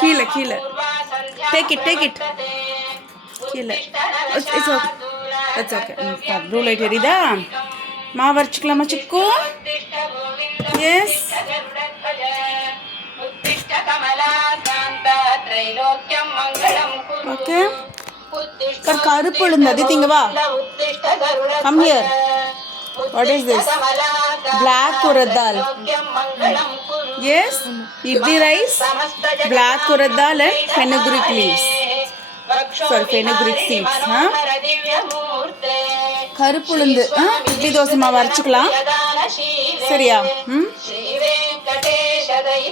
கீழே கீழே take it கீழே it's okay that's okay blue light எரியுதா மாவு அரைச்சிக்கலாமா சிக்கு yes okay கருப்பு உளுந்து திங்க வா come here what is this black urad dal yes idli rice black urad dal and fenugreek leaves sorry fenugreek seeds கருப்பு உளுந்து இட்லி தோசை மாவு அரைச்சிக்கலாம் சரியா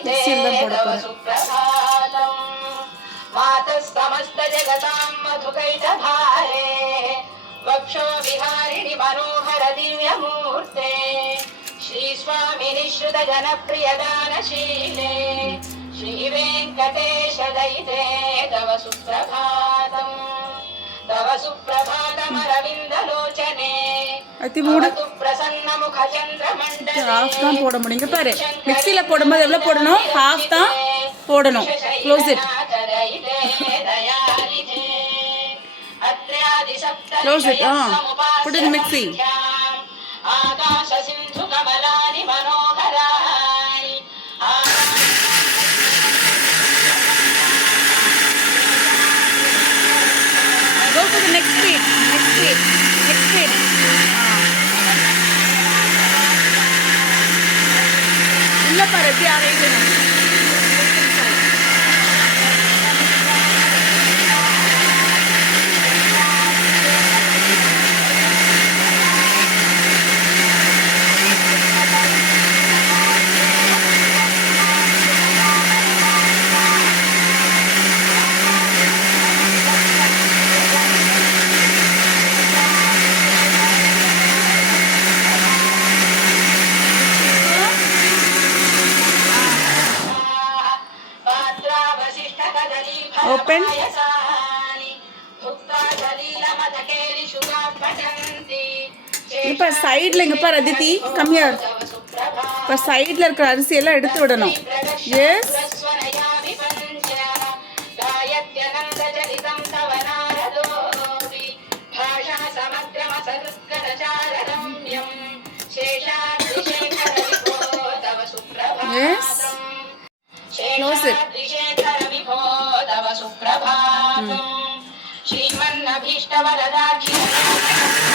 மிக்ஸியில் போட போகிறேன் समस्त जगतां मधुकैटभारे वक्षो विहारिणि मनोहर दिव्यमूर्ते श्री स्वामी निश्रुत जनप्रियदानशीले श्री वेङ्कटेश दयिते तव सुप्रभातमरविन्दलोचने प्रसन्न मुख चन्द्रमण्डले हाफ தான் போட முடியுங்க பாரு மிக்ஸில போடும்போது எவ்வளவு போடணும் ஹாஃப் தான் போடணும் close it close it put it in mixing go to the next feet ulla parati aveyidum open இப்ப சைடுல இங்க பாரு அதிதி கம் ஹியர் இப்ப சைடுல இருக்கிற அரிசி எல்லாம் எடுத்து விடணும் yes yes close it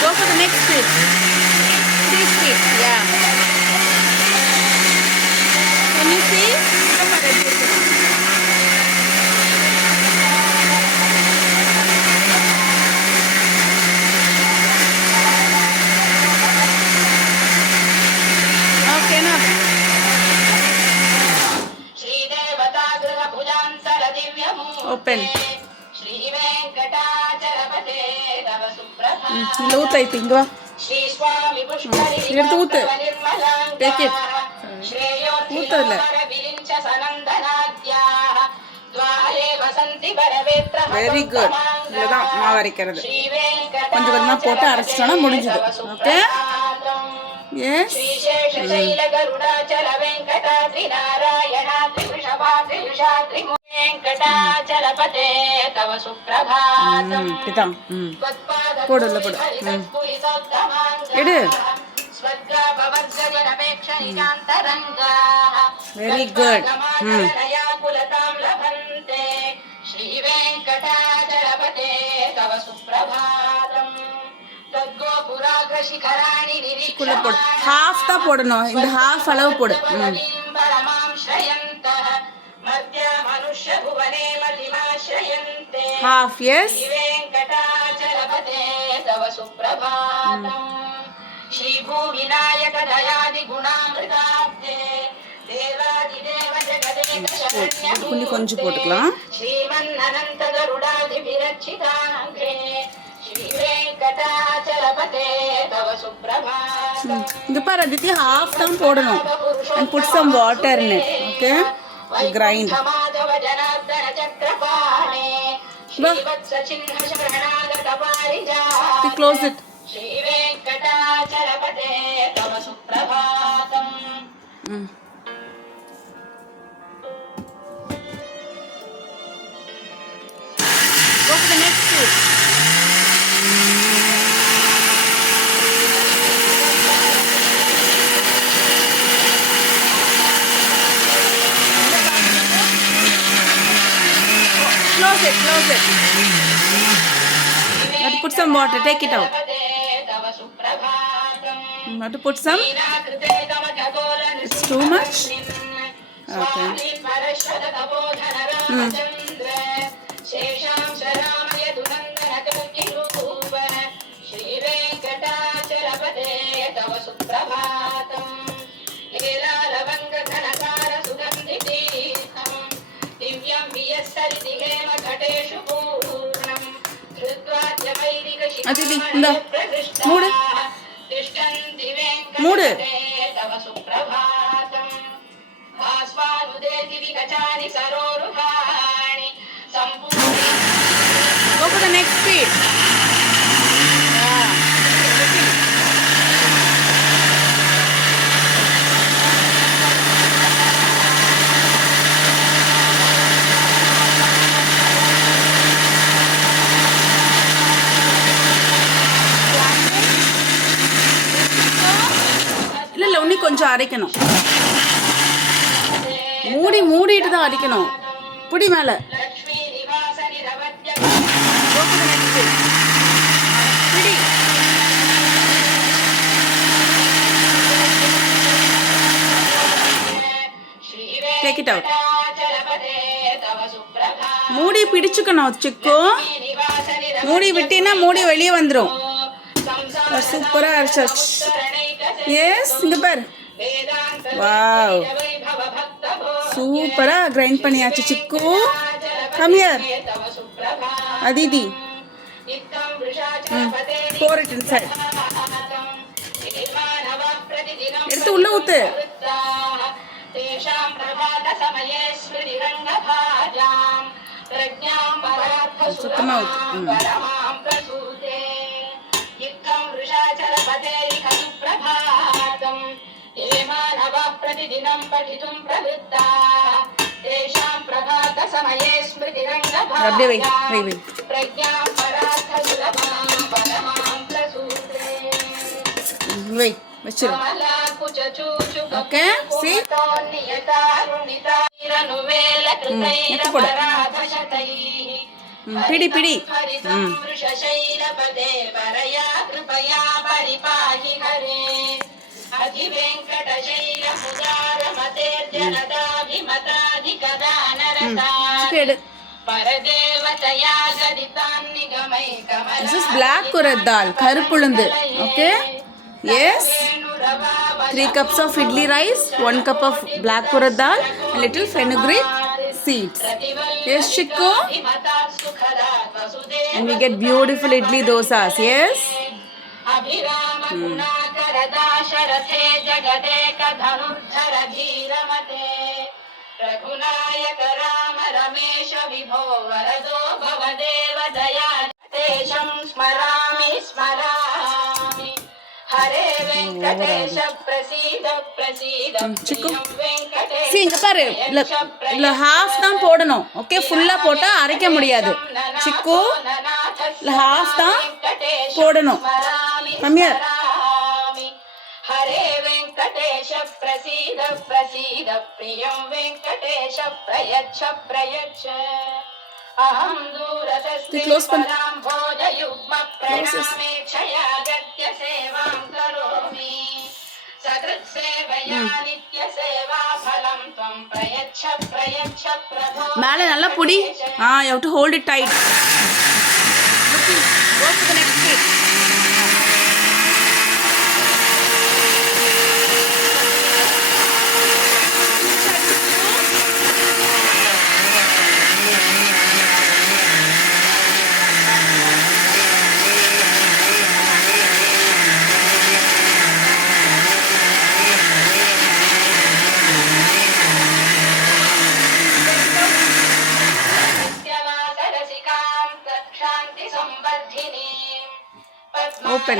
go for the next step 3 steps yeah can you see okay now open ஊத்து ஐ திங்க வா எடுத்து ஊத்து டேக் இட் ஊத்தல வெரி குட் இதுதான் மாவு அரைக்கிறது கொஞ்சம் கொஞ்சமா போட்டு அரைச்சிட்டோம்னா முடிஞ்சது ஓகே எஸ் வெங்கடாச்சலபதே தவ சுப்ரபாதம் பிதம் போடுல போடு எடு வெரி குட் ஸ்ரீ வெங்கடாச்சலபதே தவ சுப்ரபாதம் தத்கோபுராக்ர சிகராணி நிரீக்ஷ போடு ஹாஃப் தான் போடணும் இந்த ஹாஃப் அளவு போடு half yes श्री भूविनायक दयादि गुणामृताब्दे देवादिदेव जगदेक शरण्य கொஞ்சம் போட்டுக்கலாம் श्रीमन्ननंत गरुडादि विरचितांगे श्री वेंकटाचलपते तव सुप्रभातम இந்த பாரு அதித்தி half தான் போடணும் and put some water in it okay grind close it Go for the next speed. Close it. You have to put some water. Take it out. You have to put some. It's too much. Okay. Aditi, inda moodu go for the next speed. இல்லை இன்னும் கொஞ்சம் அரைக்கணும். மூடிட்டு தான் அரைக்கணும். புடி மேலே பிடி. Take it out. மூடி பிடிச்சுக்கணும் சிக்கு. மூடி விட்டினா மூடி வெளியே வந்துடும். சூப்பராக அரைச்சாச்சு. எஸ் இங்கே பாரு. வாவ் சூப்பராக கிரைண்ட் பண்ணியாச்சு சிக்கு. Come here Aditi. pour it inside. எடுத்து உள்ள ஊத்து. சுத்தமா ஊத்து. அப்படியே வை. Wait, வச்சிரு. Okay, see? எடுத்து போடு. பிடி. எடு. This is black urad dal, கருப்புளுந்து. Okay? Yes. 3 cups of idli rice, 1 cup of black urad dal, a little fenugreek seeds. Yes, Chiku? And we get beautiful idli dosas. Yes? இங்க பாரு. இல்ல half தான் போடணும். Okay, ஃபுல்லா போட்டா அரைக்க முடியாது சிக்கு. இல்ல ஹாஃப் தான் போடணும். கம்மியா. ஹரே வெங்கடேஷ பிரசீத பிரியம் வெங்கடேஷ பிரயச்ச அஹம் தூரதஸ்திரம் போஜயுக்ம பிரணாமேக்ஷயா கத்ய சேவாம் கரோமி சகிருத் சேவயா நித்ய சேவா ஃபலம் த்வம் பிரயச்ச பிரபோ. மேல நல்லா புடி. you have to hold it tight. Go to the next step. Open.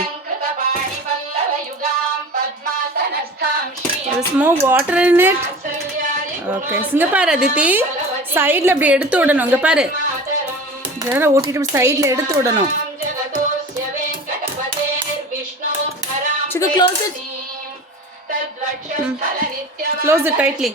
This more water in it. Okay. இங்க பாரு அதித்தி, சைடில் அப்படி எடுத்து விடணும். இங்கே பாரு, இதெல்லாம் ஓட்டிட்டு சைடில் எடுத்து விடணும். Chiku, close it. Close it tightly.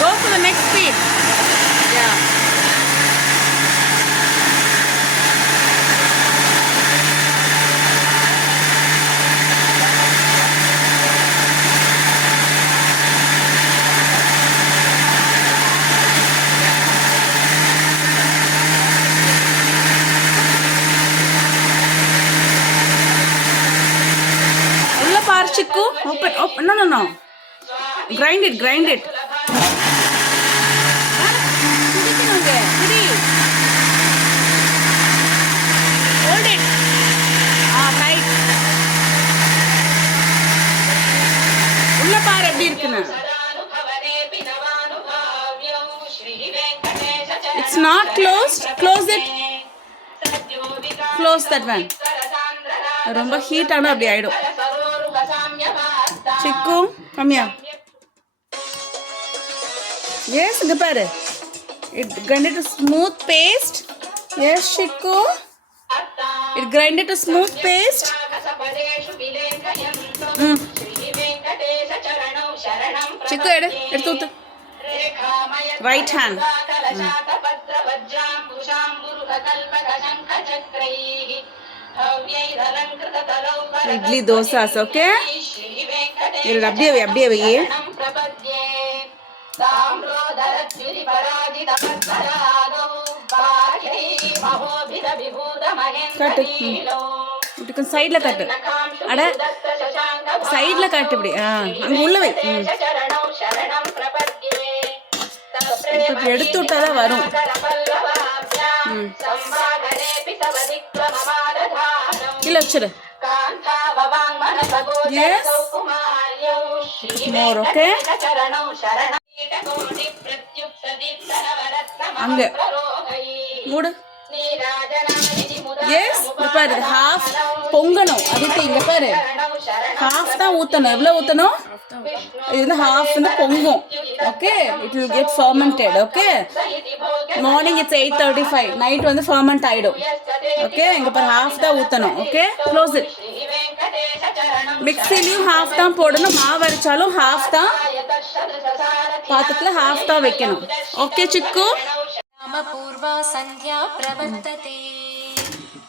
Go for the next speed. Yeah. Chiku, open. No. Grind it. Hold it. Tight. உள்ள பாரு எப்படி இருக்குன்னு. It's not closed. Close it. Close that one. ரொம்ப ஹீட் ஆனா அப்படி ஆயிடும். Chiku, come here. Yes, இங்க பாரு. It grinded to smooth paste. Yes, Chiku. It grinded to smooth paste. Chiku, எடுத்து ஊத்து. Right hand. Idli dosas, okay? You'll அப்படியே வை. கட்டு. இப்படி கொஞ்சம் சைடில் கட்டு. அட சைடில் கட்டு இப்படி. அங்கே உள்ள வை. இப்படி எடுத்து விட்டாதான் வரும். இல்லை வச்சிரு. Yes. More, okay? அங்க மூடு. Yes. பாரு half பொங்கணும். அதுக்கு இங்க பாரு half தான் ஊத்தணும். எவ்வளவு ஊத்தணும்? இது half வந்து பொங்கும். Okay? It will get fermented. Okay? Morning it's 8:35. Night வந்து ferment ஆயிடும். Okay? இங்க பாரு half தான் ஊத்தணும். Okay? Close it. மிக்ஸிலையும் half தான் போடணும். மாவு அரைச்சாலும் half தான். பாத்திரத்துல half தான் வைக்கணும். Okay, Chiku? पूर्वा संध्या प्रवर्तते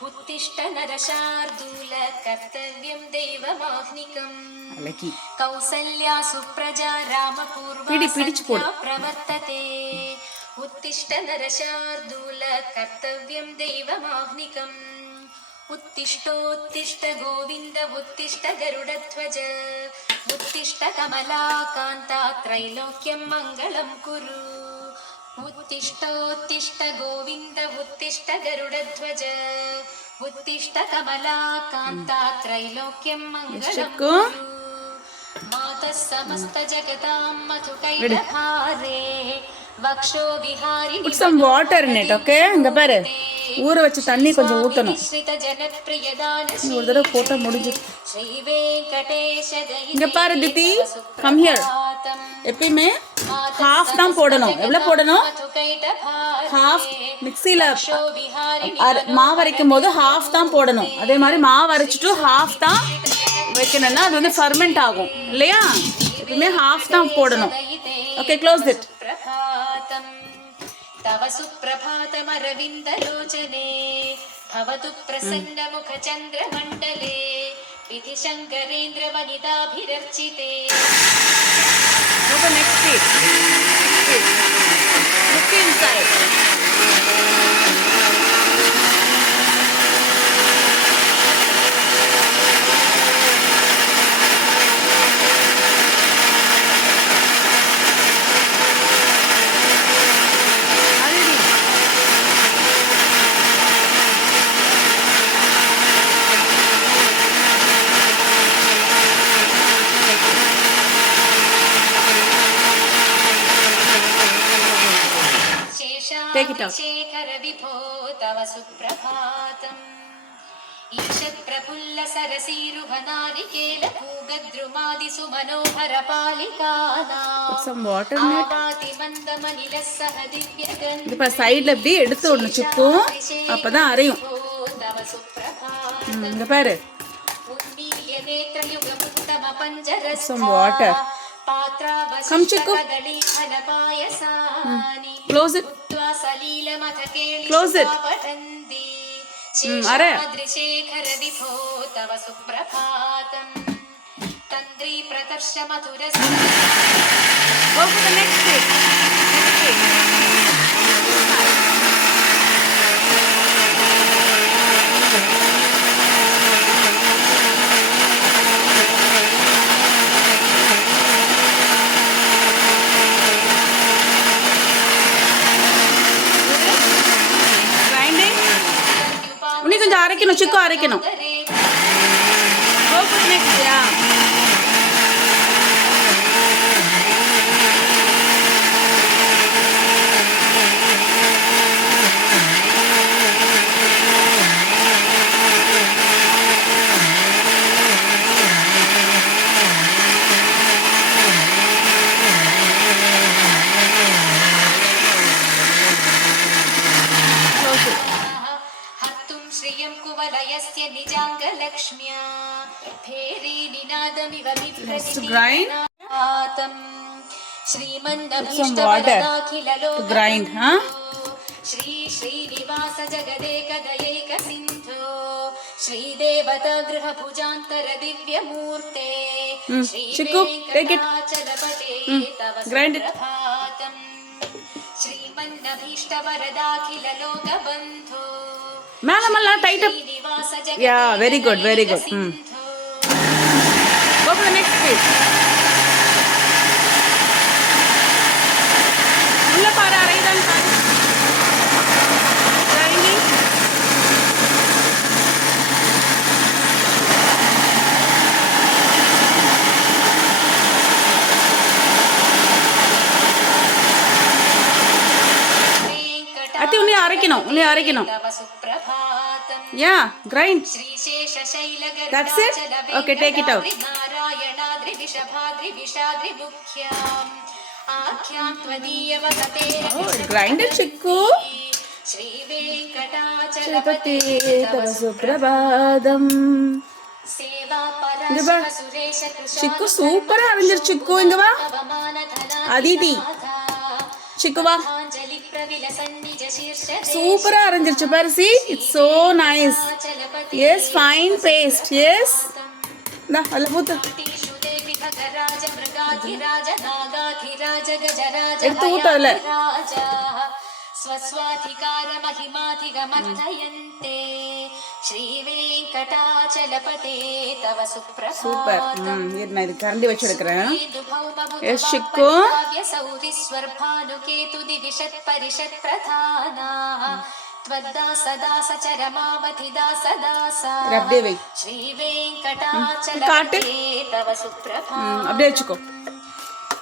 उत्तिष्ठ नरशार्दूल कर्तव्यं दैवमाह्निकम् कौसल्या सुप्रजा रामपूर्वा संध्या प्रवर्तते उत्तिष्ठ नरशार्दूल कर्तव्यं दैवमाह्निकम् उत्तिष्ठोत्तिष्ठ गोविन्द उत्तिष्ठ गरुडध्वज उत्तिष्ठ कमलाकान्ता त्रैलोक्यं मङ्गलं कुरु उत्तिष्ठोत्तिष्ठ गोविन्द उत्तिष्ठ गरुडध्वज उत्तिष्ठ कमलाकान्ता त्रैलोक्यं मङ्गलं कुरु मातः समस्त जगतां मधुकैटभारे वक्षो विहारिणि. Put some water in it, okay? இங்க பாரு ஊற வச்ச தண்ணி கொஞ்சம் ஊத்தணும். ஒரு தடவை போட்டா முடிஞ்சிடும். இங்க பாரு திதி, come here. எப்பயுமே half தான் போடணும். எவ்வளவு போடணும்? half. மிக்ஸில மாவு அரைக்கும் போது half தான் போடணும். அதே மாதிரி மாவு அரைச்சிட்டு half தான் வைக்கணும்னா அது வந்து ஃபர்மெண்ட் ஆகும் இல்லையா? எப்பயுமே half தான் போடணும். Okay, close it. तव सुप्रभातमरविन्दलोचने भवतु प्रसन्नमुखचन्द्रमण्डले विधिशङ्करेन्द्रवनिताभिरर्चिते. Go to next page. Look inside. Take it out. तव सुप्रभातम् ईषत् प्रफुल्ल सरसीरुह नारिकेल पूगद्रुमादिसु मनोहर पालिकानां some water in it. आवाति मन्दमनिलः सह दिव्यगन्ध இப்போ சைடில் இப்படி எடுத்து விடணும் சிக்கு, அப்போ தான் அரையும். तव सुप्रभातम् இங்கே பாரு. उन्मील्य नेत्रयुगमुत्तम पञ्जरस्था Some water. Come, Chiku. पात्रावशिष्टकदलीफलपायसानि Close it. उक्त्वा सलीलमथ Close it. केलिष्टापठन्ति अरे. शेषाद्रिशेखर विभो तव सुप्रभातम् तन्द्री प्रदर्श मधुरस्य Go for the next page. Next page. Grinding. உன்னை கொஞ்சம் அரைக்கணும் சிக்கு, அரைக்கணும். Go for the next, yeah. Close it. हर्तुं श्रियं कुवलयस्य निजाङ्गलक्ष्म्या भेरीनिनादमिव to grind. बिभ्रतिनादम् Some water to grind, huh? Shri Srinivas जगदेकदयैक सिन्धो श्रीदेवता गृहभुजान्तर दिव्यमूर्ते Chiku, take it. श्रीवेङ्कटाचलपते तव Grind it. सुप्रभातम् श्रीमन्नभीष्टवरदाखिल लोकबन्धो மேலமெல்லாம் tight up. Yeah, very good, very good. Go for the next page. உள்ள பாரு, அரைதான் பாரு. Grinding. அத்தி உன்னை அரைக்கணும், உன்னை அரைக்கணும். तव सुप्रभातम् Yeah, grind. श्रीशेषशैलगरुडाचल That's it? Okay, take it out. नारायणाद्रिविषभाद्रिविषाद्रिमुख्याम् आख्यां त्वदीयवदते Oh, grind it, Chiku. श्रीवेङ्कटाचलपते तव சுப்ரபாதம். सेवा இங்க வா. सुरेश சிக்கு சூப்பரா அரைஞ்சிரு சிக்கு, இங்க வா. அதிதி. சிக்கு வா. कृशाञ्जलि प्रविलसन्निज शीर्ष சூப்பரா அரைஞ்சிருச்சு பாரு. See, it's so nice. Yes, fine paste. Yes. Da, alla ஊத்து. எடுத்து ஊத்து அதுல. स्वस्वाधिकार महिमाधिगमर्थयन्ते श्रीवेङ्कटाचलपते तव சூப்பர். सुप्रभातम् நான் இது கரண்டி வச்சு எடுக்கிறேன். Yes, Chiku. सौरिस्वर्भानुकेतु दिविषत् परिषत् प्रधानाः त्वद्दासदास चरमावधि दासदासा இது அப்படியே வை. श्रीवेङ्कटाचलपते तव सुप्रभातम् அப்படியே வச்சுக்கோ.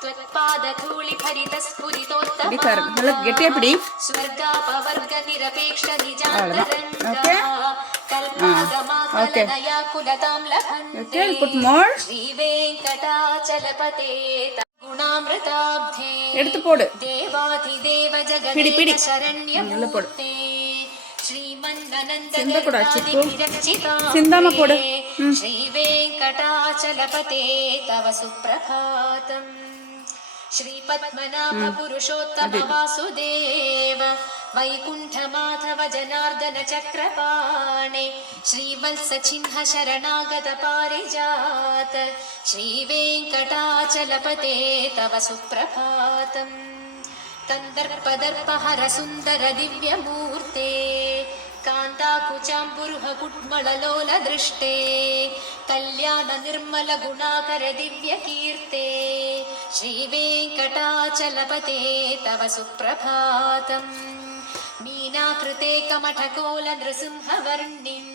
त्वत्पादधूलि भरित स्फुरितोत्तम இப்படி கரு நல்லா கெட்டியா பிடி. स्वर्गापवर्ग निरपेक्ष Okay. निजान्तरङ्गा कल्पागमाकलनया कुलतां लभन्ते Okay, put more. श्रीवेङ्कटाचलपते गुणामृताब्धे எடுத்து போடு. देवाधिदेव பிடி, பிடி. जगदेव शरण्यमूर्ते சிந்தக்கூடாது, சிக்கு. சிந்தாம போடு. श्रीवेङ्कटाचलपते तव सुप्रभातम् श्रीपद्मनाभ पुरुषोत्तम वासुदेव वैकुण्ठ माधव जनार्दन चक्रपाणे श्रीवत्स चिह्न शरणागत पारिजात श्रीवेङ्कटाचलपते तव सुप्रभातम् तन्दर्पदर्पहर सुन्दर दिव्यमूर्ते कान्ताकुचाम्बुरुह कुट्मललोल दृष्टे कल्याण निर्मल गुणाकर दिव्यकीर्ते श्रीवेङ्कटाचलपते तव सुप्रभातम् मीनाकृते कमठकोल नृसिंहवर्णिम्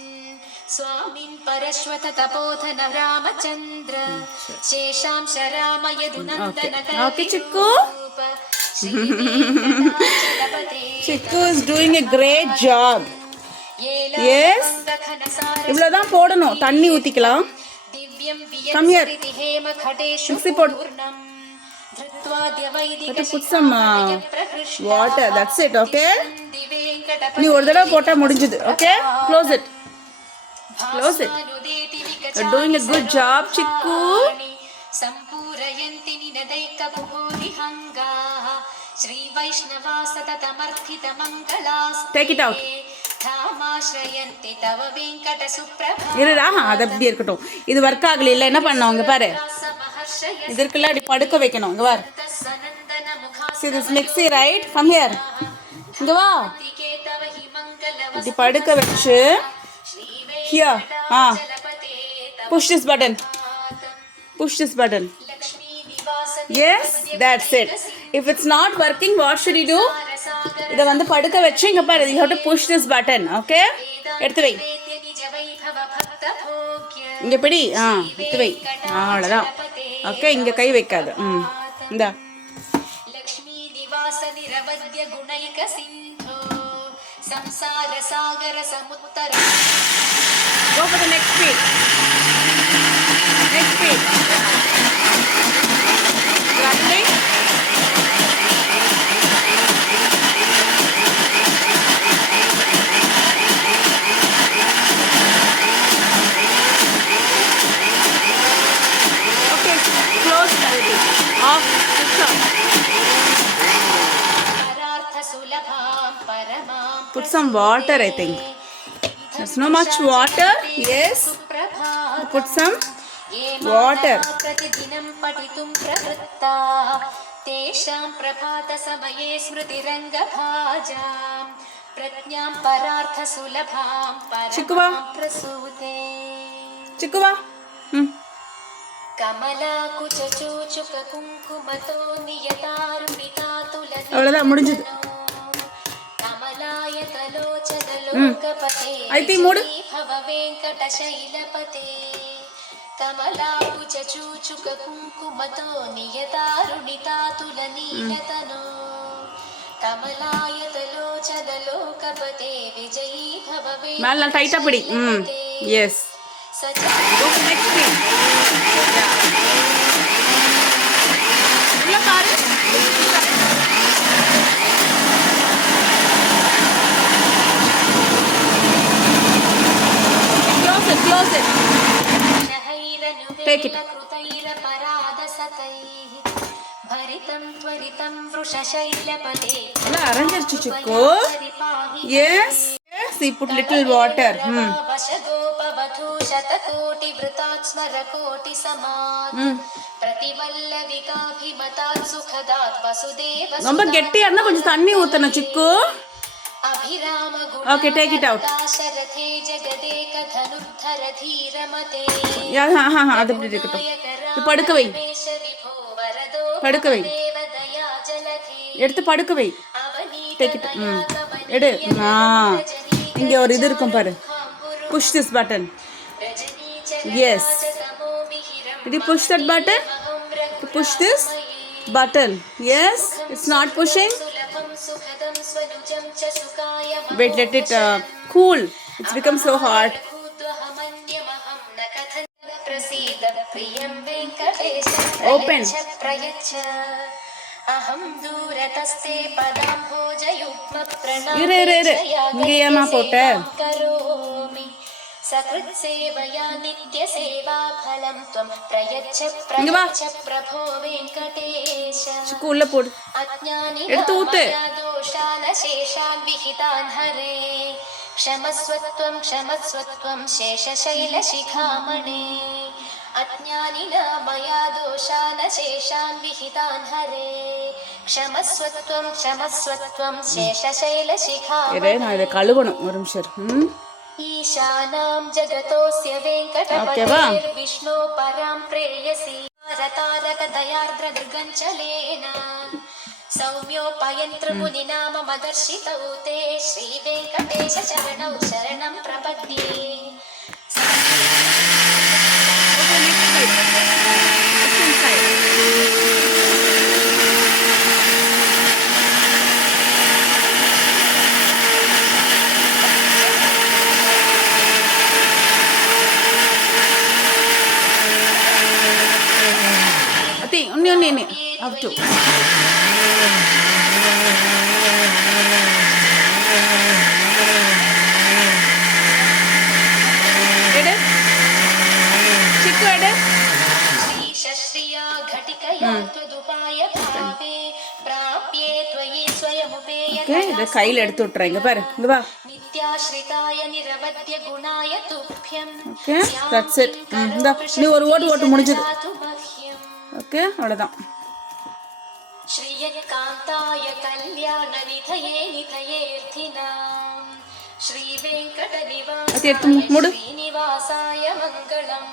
स्वामिन् परश्वत तपोधन Ramchandra शेषांश रामयदुनन्दन Okay, Chiku. Chikku is doing a great job. Yes. இவ்வளோதான் போடணும். தண்ணி ஊற்றிக்கலாம். Come here. Mixi pot. Put some water. That's it. Okay. நீ ஒரு தடவை போட்டா முடிஞ்சது. Okay. Close it. Close it. You're doing a good job, Chikku. ಸಂಪೂರಯಂತಿ ನಿನದೈಕ ಭೂರಿಹಂಗಾಃ Shri ವೈಷ್ಣವಾ ಸತತಮರ್ಥಿತ ಮಂಗಳಾಸ್ತೆ. Take it out. தாமாஸ்ரயந்தி தவ வெங்கட சுப்ரபா இருடா அது அப்படி இருக்கட்டும். இது ஒர்க் ஆகல இல்லை என்ன பண்ணோம் இங்கே பாரு. இது இருக்குல்ல அப்படி படுக்க வைக்கணும். இங்கே பாரு. சனந்தன முகா See this mixie, right? Come here. இங்கே வா. கேதவ ஹிமங்கல இப்படி படுக்க வச்சு here. Push this button. Push this button. Lakshmi நிவாச Yes, that's it. If it's not working, what should you do? இதை வந்து படுக்க வச்சு இங்கே பாரு. You have to push this button. Okay? எடுத்து வை. நிஜ வைபவ பக்த போக்ய இங்கே பிடி. எடுத்து வை. அவ்வளோதான். ஓகே இங்கே கை வைக்காது. இந்தா. லக்ஷ்மி நிவாச நிரவத்ய குணைக சிந்தோ சம்சார சாகர சமுத்தர Go for the next speed. Next speed. Running. Okay, close everything. Off. Switch off. பரார்த்த சுலபாம் பரமாம் Put some water, I think. There's no much water. Yes. சுப்ரபாத் Put some water. प्रतिदिनं पठितुं प्रवृत्ता तेषां प्रभातसमये स्मृतिरङ्गभाजां प्रज्ञां परार्थसुलभां चिक्कुवा. परमां प्रसूते Chikku va. कमलाकुचूचुककुङ्कुमतो नियतारुणितातुलनिधनो அவ்வளோதான் முடிஞ்சது. कमलायतलोचनलोकपते I think மூடு. भववेङ्कटशैलपते कमलाकुचूचुककुङ्कुमतो नियतारुणितातुलनीलतनो कमलायतलोचनलोकपते विजयी மேல நான் டைட்டா பிடி. S. Go for next speed. உள்ள பாரு. Close it, close it. Take it. भरितं त्वरितं वृषशैलपते நல்லா அரைஞ்சிருச்சு சிக்கு. Yes. Yes. You put little water. वशगोपवधूशतकोटिवृतात् स्मरकोटिसमात् प्रतिवल्लविकाभिमतात् सुखदात् वसुदेव ரொம்ப கெட்டியா இருந்தா கொஞ்சம் தண்ணி ஊத்தணும் சிக்கு. अभिराम Okay, take it out. शरथे जगदेक धनुर्धर धीरमते யா அது இப்படி இருக்கட்டும். இது படுக்க வை. विभो वरदो படுக்க வை. देवदया जलधे எடுத்து படுக்க வை. Take it. எடு. இங்க ஒரு இது இருக்கும் பாரு. Push this button. Yes. Did you push that button? To push this button. Yes. It's not pushing. Wait, let it cool. It's become so hot. Open. अहं दूरतस्ते पदाम्भोजयुग्मप्रणामे இரு. இங்க ஏமா போட்ட? करोमि सकृत्सेवया नित्यसेवाफलं त्वं प्रयच्छ இங்க வா. प्रयच्छ प्रभो वेङ्कटेश சிக்கு உள்ள போடு. எடுத்து ஊத்து. दोषानशेषान् विहितान् हरे क्षमस्वत्वं शेषशैलशिखामणे अज्ञानिना मया दोषानशेषान् विहितान् हरे क्षमस्वत्वं शेषशैलशिखामणे இரு நான் இதை கழுவணும் ஒரு நிமிஷம். ईशानां जगतोऽस्य Okay, va. वेङ्कटपतेर्विष्णो परां प्रेयसी तारकदयार्द्रदृगञ्चलेन सौम्योपयन्त्रमुनिना मम दर्शितौ ते श्रीवेङ्कटेश शरणौ शरणं प्रपद्ये நீ அப் டு எடு சிக்கு எடு श्रीशश्रिया घटिकया त्वदुपाय भावे प्राप्ये त्वयि स्वयमुपेय ஓகே இதை கையில் எடுத்து விட்டுறேன் இங்க பாரு இங்க வா नित्याश्रिताय निरवध्य गुणाय तुभ्यं ஓகே தட்ஸ் இட் இந்த நீ ஒரு ஓட்டு முடிஞ்சது जातु मह्यम् ஓகே அவ்வளோதான் श्रियकान्ताय कल्याणनिधये निधयेऽर्थिनाम् அது எடுத்து மூடு. श्रीनिवासाय मङ्गलम्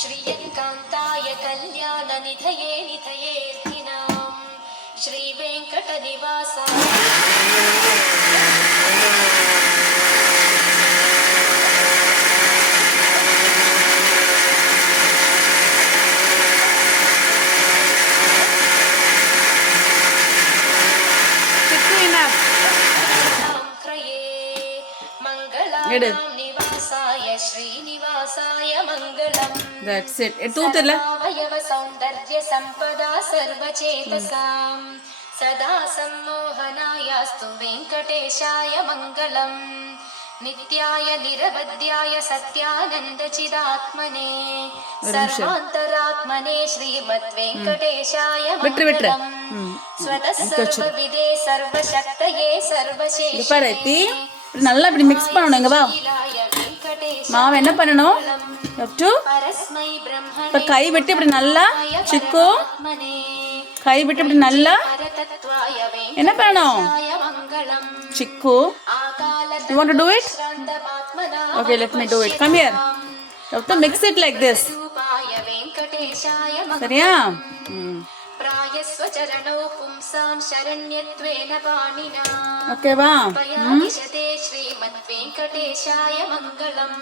श्रियकान्ताय कल्याणनिधये निधयेऽर्थिनाम् श्रीवेङ्कटनिवासाय எடு निवासाय श्रीनिवासाय मङ्गलम् தட்ஸ் இட் எடுத்து ஊத்துல अवयव सौन्दर्य सम्पदा सर्वचेतसां सदा सम्मोहनायास्तु वेङ्कटेशाय मङ्गलम् नित्याय निरवध्याय सत्यानन्दचिदात्मने सर्वान्तरात्मने श्रीमद्वेङ्कटेशाय मङ्गलम् स्वतः सर्वविदे सर्वशक्तये सर्वशेषे நல்லா இப்படி மிக்ஸ் பண்ணணும் இங்க வா மாவு என்ன பண்ணணும் டு இப்போ கை விட்டு இப்படி நல்லா சிக்கு கை விட்டு இப்படி நல்லா என்ன பண்ணணும் சிக்கு you want to do it okay let me do it come here you have to mix it like this சரியா प्रायस्वचरणौ पुंसां शरण्यत्वेन पाणिना okay வா पयादिशते श्रीमद्वेङ्कटेशाय मङ्गलम्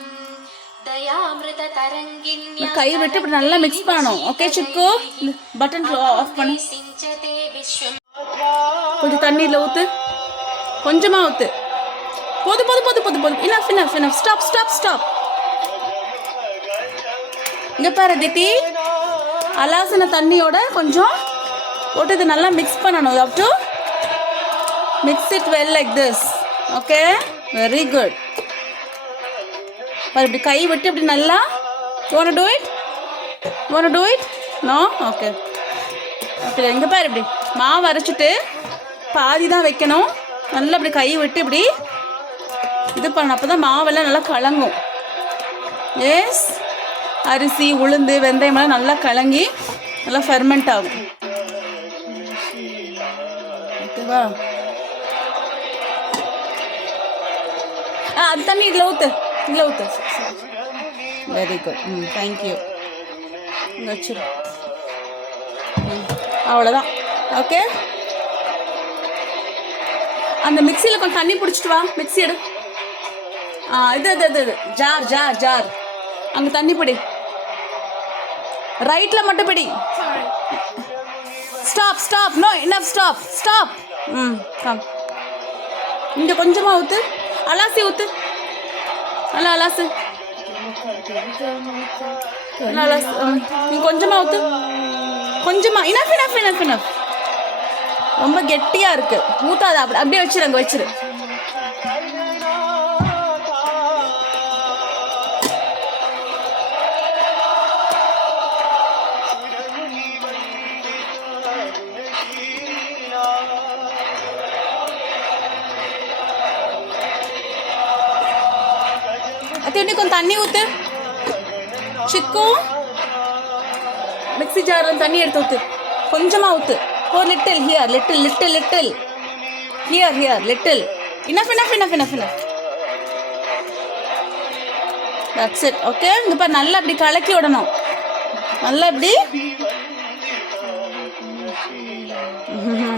दयामृततरङ्गिन्या கை விட்டு இப்படி நல்லா மிக்ஸ் பண்ணணும் ஓகே சிக்கு பட்டன் ஆஃப் பண்ணு सिञ्चते विश्वं கொஞ்சம் தண்ணீர்ல ஊத்து கொஞ்சமா ஊத்து போது போது போது போது போது enough enough enough stop stop stop இங்க பாரு தித்தி அலாசன தண்ணியோட கொஞ்சம் போட்டு இது நல்லா மிக்ஸ் பண்ணணும் you have to mix it well like this okay very good பாரு இப்படி கை விட்டு இப்படி நல்லா you want to do it no okay okay இங்க பாரு இப்படி மாவு அரைச்சிட்டு பாதி தான் வைக்கணும் நல்லா இப்படி கை விட்டு இப்படி இது பண்ணணும் அப்போ தான் மாவெல்லாம் நல்லா கலங்கும் எஸ் அரிசி உளுந்து வெந்தயமெல்லாம் நல்லா கலங்கி நல்லா ஃபெர்மெண்ட் ஆகும் ஓகேவா அது தண்ணி இதில் ஊற்று வெரி குட் தேங்க்யூ இங்கே வச்சிரு அவ்வளோதான் ஓகே அந்த மிக்சியில் கொஞ்சம் தண்ணி பிடிச்சிட்டு வா மிக்ஸி எடு இது ஜார் ஜார் ஜார் அங்கே தண்ணி பிடி ரைட்டில் மட்டும் பிடி stop stop no enough stop stop come இங்கே கொஞ்சமாக ஊற்று அலாசி ஊற்று நல்லா அலாசு நல்லா அலாசு நீ கொஞ்சமாக ஊற்று கொஞ்சமாக இனஃப் இனஃப் இனஃப் இனஃப் ரொம்ப கெட்டியாக இருக்குது ஊற்றாத அப்படியே வச்சிரு அங்கே வச்சிரு அத்தி கொஞ்சம் தண்ணி ஊற்று சிக்கு மிக்ஸி ஜாரில் தண்ணி எடுத்து ஊற்று கொஞ்சமாக ஊற்று ஒரு little here little little little here here little enough enough enough enough enough that's it okay இங்கே பாரு நல்லா இப்படி கலக்கி விடணும் நல்லா இப்படி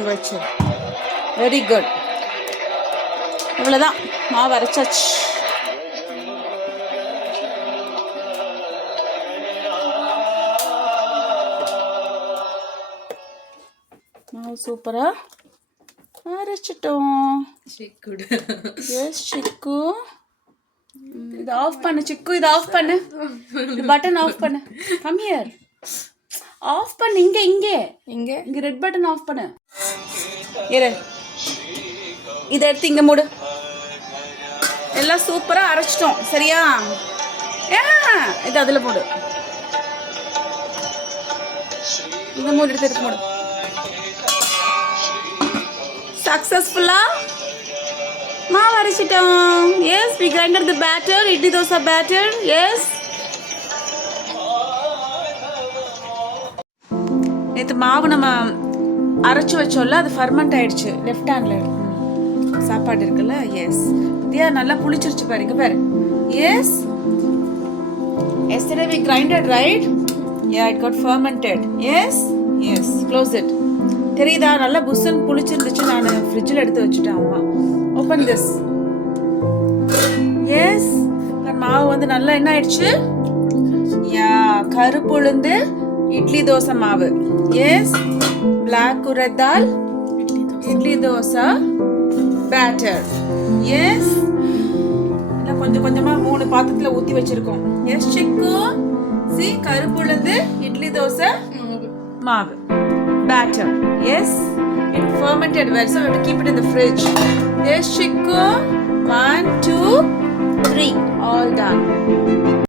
வச்சு வெரி குட் இவ்வளோதான் மாவு அரைச்சாச்சு மாவு சூப்பராக அரைச்சிட்டோம் எஸ் சிக்கு இது ஆஃப் பண்ணு சிக்கு இது ஆஃப் பண்ணு பட்டன் ஆஃப் பண்ணு கம் ஹியர் ஆஃப் பண்ணு. இங்க இங்க இங்க இங்க ரெட் பட்டன் ஆஃப் பண்ணு. இரு, இதை எடுத்து இங்க மூடு. எல்லாம் சூப்பரா அரைச்சிட்டோம். சரியா? இது அதுல போடு. இந்த மூடு எடுத்து மூடு. சக்சஸ்ஃபுல்லா மாவு அரைச்சிட்டோம். Yes, we grinded the batter, idli dosa batter. Yes, நேற்று மாவு நம்ம அரைச்சி வச்சோம்ல, அது ஃபர்மெண்ட் ஆயிடுச்சு. லெஃப்ட் ஹேண்ட்ல சாப்பாடு இருக்குல்ல. எஸ், தியா நல்லா புளிச்சிருச்சு பாருங்க பாரு. Yes, yesterday we grinded, right? Yeah, it got fermented. Yes, yes, close it. தெரியுதா? நல்லா புஸ்ஸன் புளிச்சிருந்துச்சு. நான் ஃப்ரிட்ஜில் எடுத்து வச்சுட்டேன். அம்மா ஓப்பன் திஸ். எஸ், மாவு வந்து நல்லா என்ன ஆயிடுச்சு? யா, கருப்பு உளுந்து இட்லி தோசை மாவு. எஸ், பிளாக் உரத் தால் இட்லி தோசை பேட்டர். எஸ், கொஞ்சம் கொஞ்சமா 3 பாத்திரத்துல ஊத்தி வச்சிருக்கோம். எஸ் சிக்கு, சி கருப்பு உளுந்து இட்லி தோசை மாவு batter. Yes, it fermented well, so we have to keep it in the fridge. Yes, Chico. 1, 2, 3, all done.